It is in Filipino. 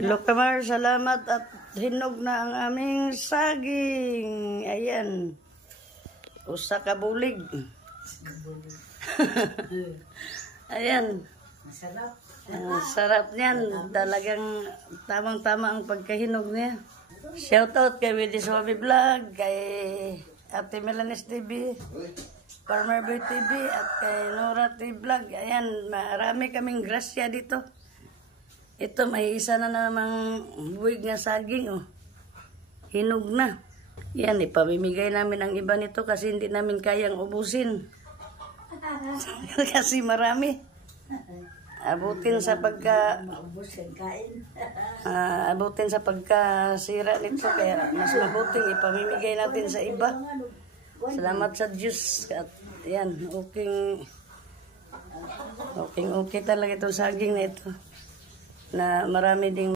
Lokamar, salamat at hinog na ang aming saging. Ayan. Usa ka bulig. Ayan. Masarap. Sarap niyan. Talagang tamang-tama ang pagkahinog niya. Shoutout kay Willie Suave Vlog, kay Ate Melanis TV, Farmer Boy TV, at kay Nora TV Vlog. Ayan, marami kaming grasya dito. Ito, may isa na namang buwig nga saging, oh. Hinog na. Yan, ipamimigay namin ang iba nito kasi hindi namin kayang ubusin. Kasi marami. Abutin sa abutin sa pagkasira nito, kaya mas mabuting ipamimigay natin sa iba. Salamat sa Diyos. At yan, okay talaga itong saging na ito. Na marami ding